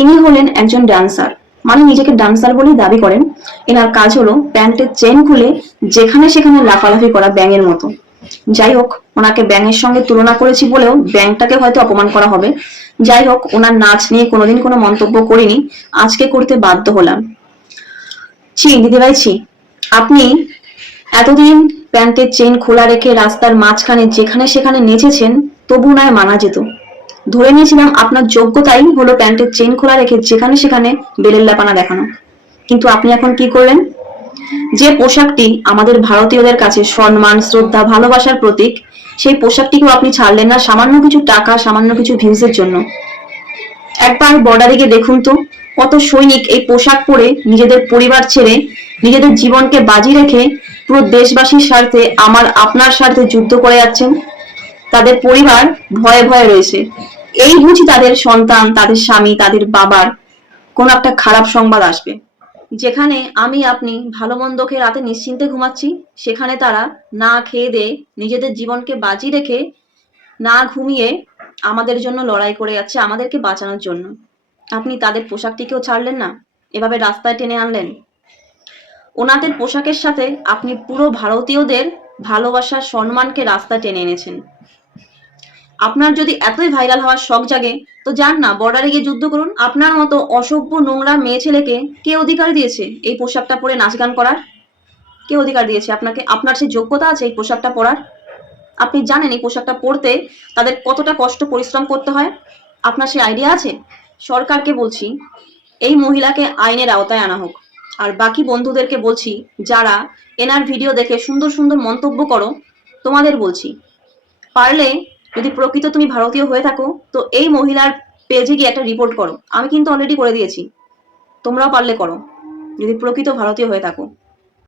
ইনি হলেন একজন ডান্সার, মানে নিজেকে ডান্সার বলেই দাবি করেন। এনার কাজ হলো প্যান্টের চেন খুলে যেখানে সেখানে লাফালাফি করা ব্যাঙের মতো। যাই হোক, ওনাকে ব্যাঙের সঙ্গে তুলনা করেছি বলেও ব্যাঙটাকে হয়তো অপমান করা হবে। যাই হোক, ওনার নাচ নিয়ে কোনোদিন কোনো মন্তব্য করিনি, আজকে করতে বাধ্য হলাম। ছি দিদিভাই ছি, আপনি এতদিন প্যান্টের চেন খোলা রেখে রাস্তার মাঝখানে যেখানে সেখানে নেচেছেন, তবু নয় মানা যেত। ধরে নিয়েছিলাম আপনার যোগ্যতাই হলো প্যান্টের চেন খোলা রেখে যেখানে সেখানে বেলের ল্যাপানা দেখানো। কিন্তু আপনি এখন কি করলেন? যে পোশাকটি আমাদের ভারতীয়দের কাছে সম্মান, শ্রদ্ধা, ভালোবাসার প্রতীক, সেই পোশাকটিকেও আপনি ছাড়লেন না সামান্য কিছু টাকা, সামান্য কিছু ভিউজের জন্য। একবার বর্ডারে গিয়ে দেখুন তো, কত সৈনিক এই পোশাক পরে নিজেদের পরিবার ছেড়ে, নিজেদের জীবনকে বাজি রেখে পুরো দেশবাসীর স্বার্থে, আমার আপনার স্বার্থে যুদ্ধ করে যাচ্ছেন। তাদের পরিবার ভয়ে ভয়ে রয়েছে। এই বুঝি তাদের সন্তান, তাদের স্বামী, তাদের বাবার কোন একটা খারাপ সংবাদ আসবে। যেখানে আমি আপনি ভালো মন্দ খেয়ে রাতে নিশ্চিন্তে ঘুমাচ্ছি, সেখানে তারা না খেয়ে দিয়ে নিজেদের জীবনকে বাজি রেখে, না ঘুমিয়ে আমাদের জন্য লড়াই করে যাচ্ছে, আমাদেরকে বাঁচানোর জন্য। আপনি তাদের পোশাকটিকেও ছাড়লেন না, এভাবে রাস্তায় টেনে আনলেন। ওনাদের পোশাকের সাথে আপনি পুরো ভারতীয়দের ভালোবাসার সম্মানকে রাস্তায় টেনে এনেছেন। আপনার যদি এতই ভাইরাল হওয়ার শখ জাগে, তো যান না বর্ডারে গিয়ে যুদ্ধ করুন। আপনার মতো অসভ্য নোংরা মেয়ে ছেলেকে কে অধিকার দিয়েছে এই পোশাকটা পরে নাচ গান করার? কে অধিকার দিয়েছে আপনাকে? আপনার সেই যোগ্যতা আছে এই পোশাকটা পরার? আপনি জানেন এই পোশাকটা পরতে তাদের কতটা কষ্ট পরিশ্রম করতে হয়? আপনার সেই আইডিয়া আছে? সরকারকে বলছি এই মহিলাকে আইনের আওতায় আনা হোক। আর বাকি বন্ধুদেরকে বলছি, যারা এনার ভিডিও দেখে সুন্দর সুন্দর মন্তব্য করো, তোমাদের বলছি, পারলে যদি প্রকৃত তুমি ভারতীয় হয়ে থাকো, তো এই মহিলার পেজে গিয়ে একটা রিপোর্ট করো। আমি কিন্তু অলরেডি করে দিয়েছি, তোমরাও পারলে করো যদি প্রকৃত ভারতীয় হয়ে থাকো।